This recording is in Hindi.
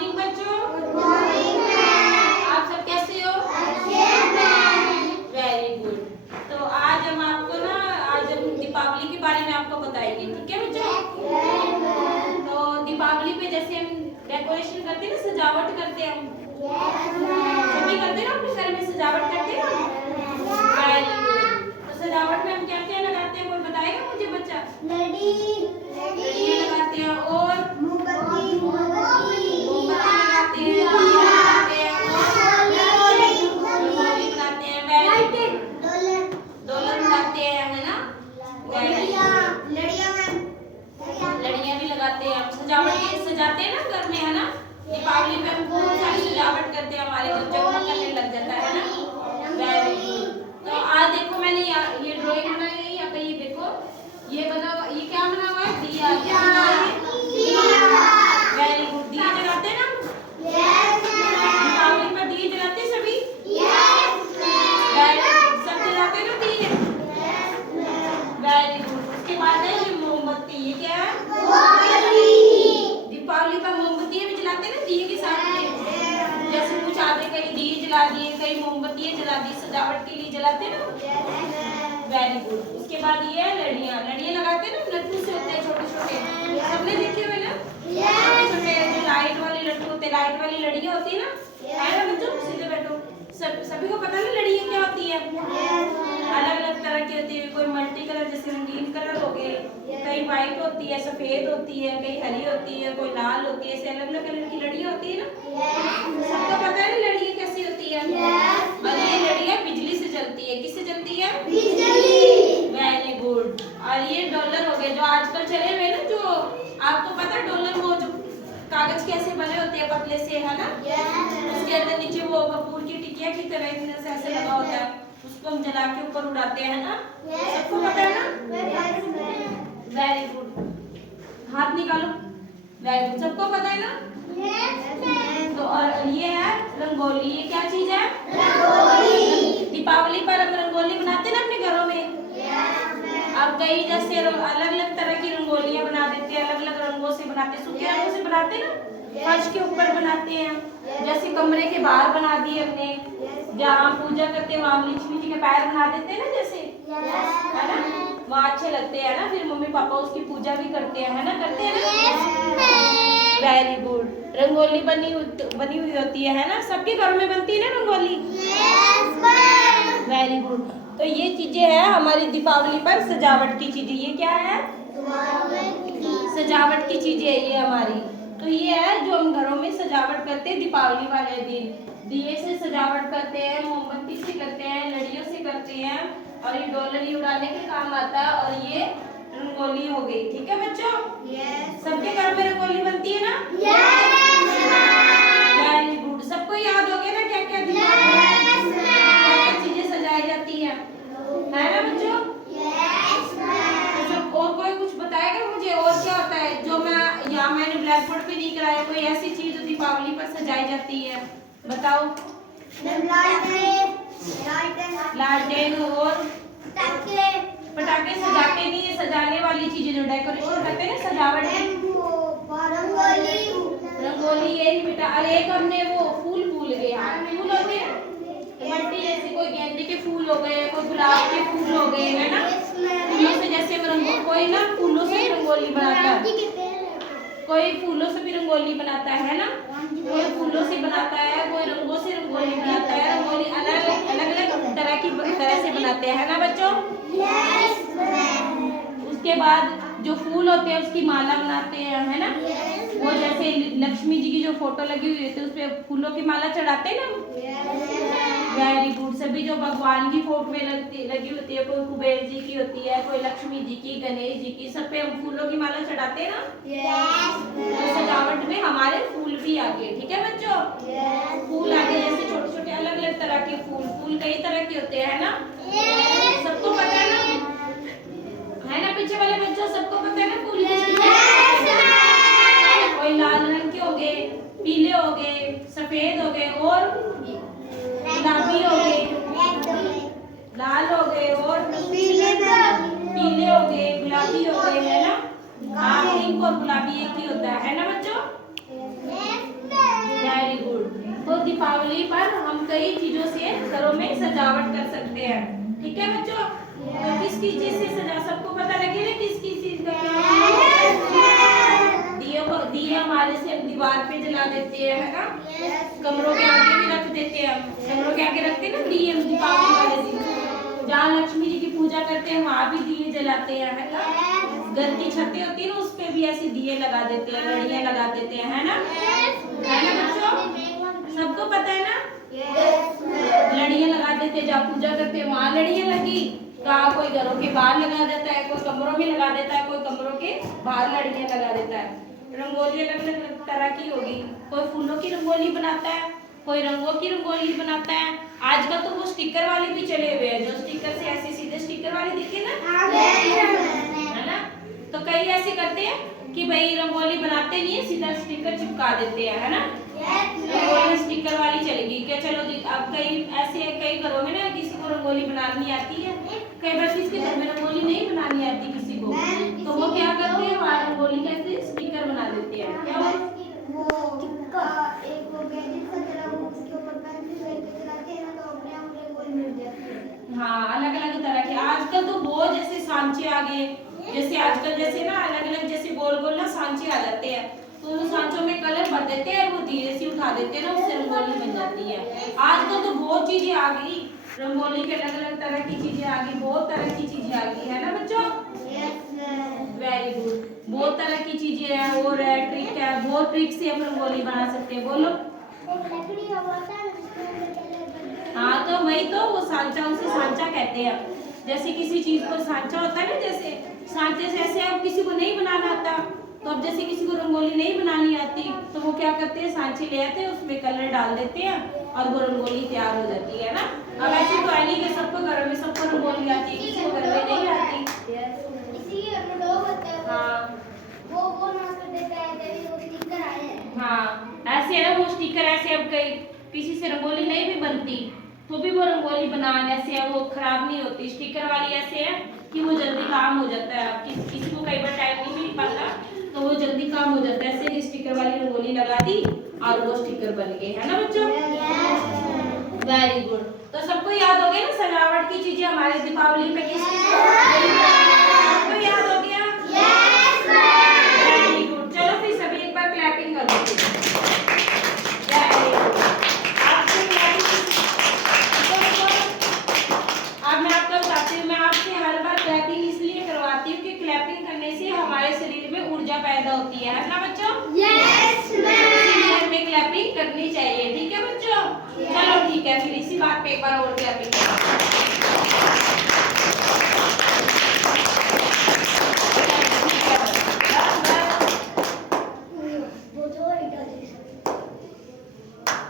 मॉर्निंग बच्चों। Good morning ma'am. आप सब कैसे हो? अच्छे मैम। Very good. तो आज हम आपको ना आज हम दीपावली के बारे में आपको बताएंगे, ठीक है बच्चों? तो दीपावली पे जैसे हम डेकोरेशन करते हैं ना, सजावट करते हैं हम। सभी करते हैं ना, अपने घर में सजावट करते हैं ना। Very good. तो सजावट में हम क्या क्या लगाते हैं, कोई बताएगा मुझे बच्चा? लड़ियाँ लगाते हैं और मोमबत्ती लगाते हैं, रंगोली बनाते हैं, डोलर बनाते हैं, है ना? लड़ियाँ भी लगाते हैं हम। सजाते हैं ना घर में, है ना? दीपावली पे हम बहुत सारी सजावट करते हैं, हमारे घर जगमग करने लग जाता है ना। Very good. तो आज देखो मैंने ये ड्राइंग बनाई है, यहाँ पे ये देखो ये बना हुआ, ये क्या बना हुआ है? दिया। क्या बना हुआ है? Very good. दिए जलाते हैं ना? दीपावली पर दिए जलाते हैं सभी? Very good. सब जलाते हैं ना दिए? Very good. उसके बाद है ये मोमबत्ती। ये क्या है? दीपावली पर मोमबत्तियां भी जलाते हैं ना दिए के साथ में। जैसे कुछ आधे कहीं दिए जला दिए, कहीं मोमबत्तियां जला दी, सजावट के लिए जलाते हैं ना। Very good. उसके बाद ये है लड़ियाँ लगाते हैं ना, लड्डू से होते हैं छोटे छोटे, सबने देखे हुए ना? छोटे छोटे जो लाइट वाले लड्डू होते हैं, लाइट वाली लड़ियाँ होती है ना बच्चों? सीधे बैठो। सभी को पता है लड़ियाँ क्या होती है? अलग अलग तरह की होती है, कोई मल्टी कलर जैसे रंगीन कलर हो गए, कई व्हाइट होती है, सफेद होती है, कई हरी होती है, कोई लाल होती है, ऐसे अलग अलग कलर की लड़ियाँ होती है ना। सबको पता है ना लड़ियाँ कैसी होती है? और ये लड़ियाँ बिजली से जलती है। किससे जलती है? Very good. और ये डॉलर हो गए जो आजकल चले हुए ना, जो आपको पता है डॉलर, वो जो कागज के ऐसे बने होते हैं पतले से, है ना? उसके अंदर नीचे वो कपूर की टिकिया की तरह इधर से ऐसे लगा होता है, उसको हम जला के ऊपर उड़ाते हैं ना। सबको पता है ना? Very good. हाथ निकालो। Very good. सबको पता है ना? तो और ये है रंगोली। ये क्या चीज है? दीपावली पर हम रंगोली बनाते हैं ना अपने घरों में। अब कई जैसे अलग अलग तरह की रंगोलियां बना देते हैं, अलग अलग रंगों से बनाते हैं, सूखे रंगों से बनाते हैं ना, फर्श के ऊपर बनाते हैं, जैसे कमरे के बाहर बना दिए हमने, जहाँ पूजा करते हैं वहाँ लक्ष्मी जी के पैर बना देते हैं ना, जैसे, है ना? वहाँ अच्छे लगते हैं ना, फिर मम्मी पापा उसकी पूजा भी करते हैं, है ना? करते हैं ना? Very good. रंगोली बनी हुई होती है ना? सबके घर में बनती है ना रंगोली? Very good. तो ये चीजें हैं हमारी दीपावली पर सजावट की चीजें। ये क्या है? सजावट की चीजें है ये हमारी। तो ये है जो हम घरों में सजावट करते हैं दीपावली वाले दिन। दिए से सजावट करते हैं, मोमबत्ती से करते हैं, लड़ियों से करते हैं, और ये डॉलर उड़ाने के काम आता है, और ये रंगोली हो गई। ठीक है बच्चों? सबके घर में रंगोली बनती है ना? Very good. सबको याद हो गया ना क्या क्या चीजें सजाई जाती है ना बच्चों? सब और कोई कुछ बताएगा मुझे और क्या होता है जो मैंने ब्लैक बोर्ड पे नहीं कराया? कोई ऐसी चीज जो दीपावली पर सजाई जाती है, बताओ। लालटेन और पटाखे सजाते नहीं है, सजाने वाली चीजें जो डेकोरेशन करते हैं ना, सजावट रंगोली यही बेटा। अरे एक हमने वो फूल भूल गए। फूल होते हैं मट्टी, जैसे कोई गेंदे के फूल हो गए, कोई गुलाब के फूल हो गए, है ना? फूलों से जैसे कोई ना फूलों से रंगोली बनाता है, कोई फूलों से भी रंगोली बनाता है ना? कोई फूलों से बनाता है, कोई रंगों से रंगोली बनाता है। रंगोली अलग अलग तरह से बनाते हैं ना बच्चों? उसके बाद जो फूल होते हैं उसकी माला बनाते हैं, है ना? वो जैसे लक्ष्मी जी की जो फोटो लगी हुई होती है उस पे फूलों की माला चढ़ाते हैं ना। Very good. सभी जो भगवान की फोटो लगी होती है, कोई कुबेर जी की होती है, कोई लक्ष्मी जी की, गणेश जी की, सब पे हम फूलों की माला चढ़ाते हैं ना। तो सजावट में हमारे फूल भी आ गए। ठीक है बच्चों? फूल आ गए, जैसे छोटे छोटे अलग अलग तरह के फूल कई तरह के होते हैं ना? सबको पता है ना? पीछे वाले बच्चों सबको पता है ना फूल कोई लाल रंग के हो गए, पीले हो गए, सफेद हो गए, और गुलाबी हो गए, लाल हो गए, और पीले हो गए, गुलाबी हो गए, है ना? हाँ, पिंक और गुलाबी एक ही होता है ना बच्चों? दीपावली पर हम कई चीजों से घरों में सजावट कर सकते हैं। ठीक है बच्चों, तो किस किस चीज से सजा, सबको पता लगे ना किस किस चीज का क्या दिए हमारे से हम दीवार पे जला देते हैं, है ना। कमरों के आगे भी रख देते हैं, कमरों के आगे रखते हैं ना दिए हम दीपावली वाले दिन। जहाँ लक्ष्मी जी की पूजा करते हैं वहाँ भी दिए जलाते हैं, है ना। घर की छतें होती है ना उस पे भी ऐसे दिए लगा देते हैं, लड़ियाँ लगा देते हैं, है ना बच्चों, सबको पता है ना। लड़ियाँ लगा देते हैं, जहाँ पूजा करते हैं वहाँ लड़ियाँ लगी, कहाँ कोई घरों के बाहर लगा देता है, कोई कमरों में लगा देता है, कोई कमरों के बाहर लड़ियाँ लगा देता है। रंगोली अलग अलग तरह की होगी, कोई फूलों की रंगोली बनाता है, कोई रंगों की रंगोली बनाता है। आजकल तो वो स्टिकर वाले भी चले हुए हैं, जो स्टिकर से ऐसे सीधे स्टिकर वाले दिखे ना, है ना। तो कई ऐसे करते हैं कि भाई रंगोली बनाते नहीं है, सीधा स्टिकर चिपका देते हैं, है ना। रंगोली स्टिकर वाली चलेगी क्या, चलो जी। अब कई ऐसे कई घरों में ना किसी को रंगोली बनानी आती है, कई बार किसी के घर में रंगोली नहीं बनानी आती किसी को, तो वो क्या करते हैं वहाँ रंगोली कैसे स्टिकर बना देते हैं। क्या हाँ, अलग अलग तरह के आजकल तो बहुत जैसे सांचे आ गए, जैसे आजकल जैसे ना अलग अलग जैसे गोल गोल ना सांचे आ जाते हैं, तो उन सांचों में कलर भर देते हैं और वो धीरे से उठा देते हैं ना, उससे रंगोली बन जाती है। आजकल तो बहुत चीजें आ गई, रंगोली के अलग अलग तरह की चीजें आ गई, बहुत तरह की चीजें आ गई, है ना बच्चों। वेरी गुड, बहुत तरह की चीजें हैं और ट्रिक है, बहुत ट्रिक से हम रंगोली बना सकते हैं। बोलो। हाँ, तो वही तो वो सांचा, उसे सांचा कहते हैं। जैसे किसी चीज पर सांचा होता है ना, जैसे सांचे से ऐसे अब किसी को नहीं बनाना आता, तो अब जैसे किसी को रंगोली नहीं बनानी आती तो वो क्या करते हैं, सांचे ले आते हैं, उसमें कलर डाल देते हैं और वो रंगोली तैयार हो जाती है ना। अब ऐसे तो है नहीं कि सबको घर में सबको रंगोली आती है, किसी को घर में नहीं आती। हाँ, ऐसे है ना, वो स्टिकर ऐसे अब कई किसी से रंगोली नहीं भी बनती तो भी वो रंगोली बनाने ऐसे है, वो खराब नहीं होती। स्टिकर वाली ऐसे है कि वो जल्दी काम हो जाता है, किसी को कई बार टाइम नहीं मिल पाता तो वो जल्दी काम हो जाता है। ऐसे स्टिकर वाली रंगोली लगा दी और वो स्टिकर बन गए, है ना बच्चों। वेरी गुड, तो सबको याद हो गया ना सजावट की चीजें हमारे दीपावली पे किस सबको याद हो गया। वेरी गुड, चलो फिर सभी एक बार क्लैपिंग कर दो। अब मैं आपको बताती हूँ, मैं आपसे हर बार क्लैपिंग इसलिए करवाती हूँ कि क्लैपिंग करने से हमारे शरीर में ऊर्जा पैदा होती है ना बच्चों। यस मैम, में क्लैपिंग करनी चाहिए, ठीक है बच्चों। चलो ठीक है, फिर इसी बात पे एक बार और क्लैपिंग